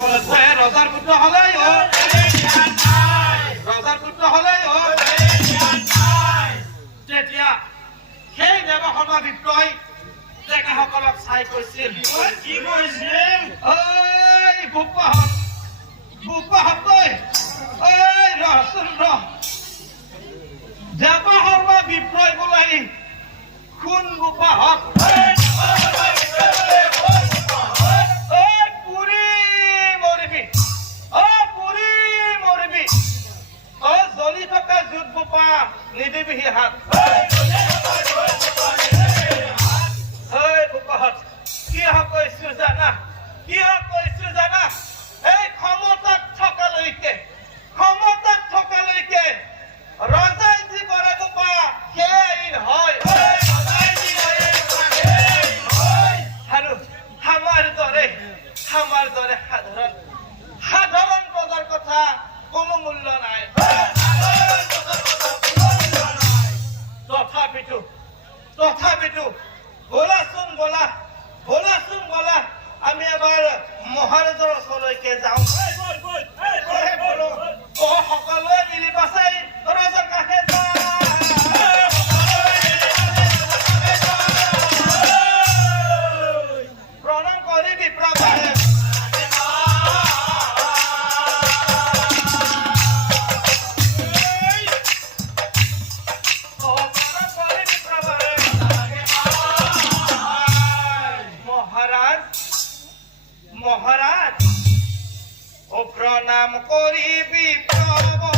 ৰজাৰ পুত্ৰ হলেই অ ৰজাৰ পুত্ৰ হলেই অ তেতিয়া সেই দেৱসভা চাই কৈছিল কি কৈছিল? ঐ গোপাহত গোপাহত বোপা নিদিবিহি হাত। ঐ গোপাহত কিয় কৈছো জানা? কিয় তথাপিতো বলাচোন বলা বলাচোন বলা আমি এবাৰ মহাৰাজৰ ওচৰলৈকে যাওঁ। সকলোৱে মিলি পাছে। ৰজাৰ মহাৰাজ ও প্রণাম করিবি প্ৰভৰে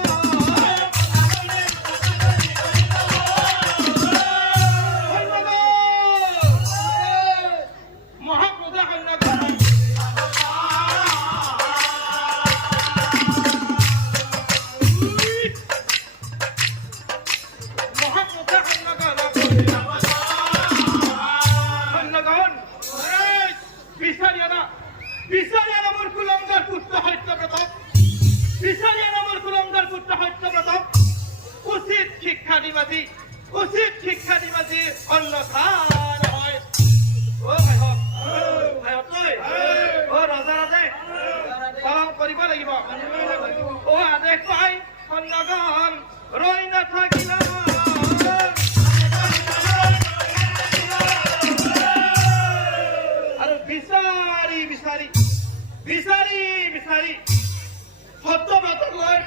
শিক্ষা দিবাজি অন্যথা নহয় অ ভাইহত ভাইহত ঐ অ ৰজা ৰাজে পালন কৰিব লাগিব। অ আদেশ পাই সন্যগণ ৰৈ নাথাকিলা আৰু বিচাৰি বিচাৰি বিচাৰি বিচাৰি সত্যব্ৰতক লৈ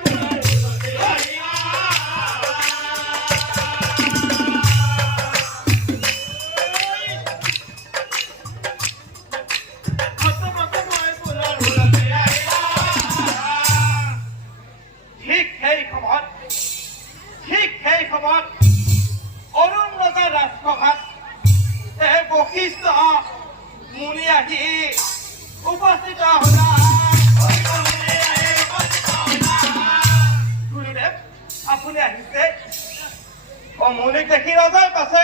আহিছে। অ মুনিক দেখি ৰজাই পাছে।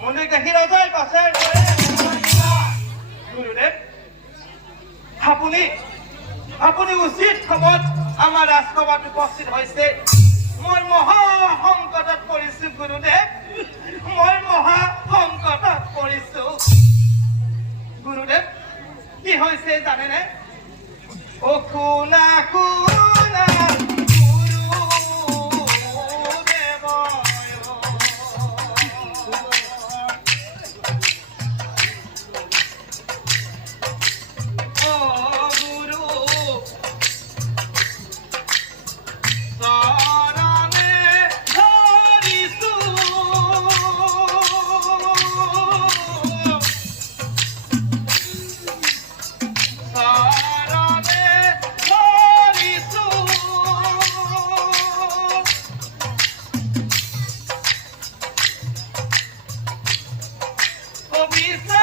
মুনিক দেখি ৰজাই পাছে। গুৰুদেৱ, আপুনি আপুনি উচিত সময়ত আমাৰ ৰাজসভাত উপস্থিত হৈছে। মই মহা সংকটত পৰিছো, গুৰুদেৱ। মই মহা সংকটত পৰিছো। গুৰুদেৱ, কি হৈছে জানেনে? অ শুনা It's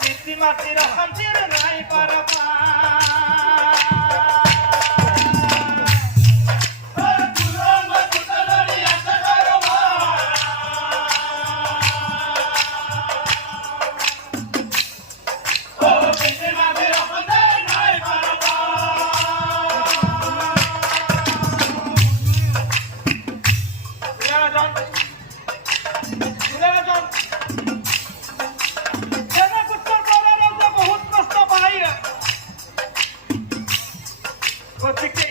পিতৃ মাতৃ রহম চির নাই পরপা But the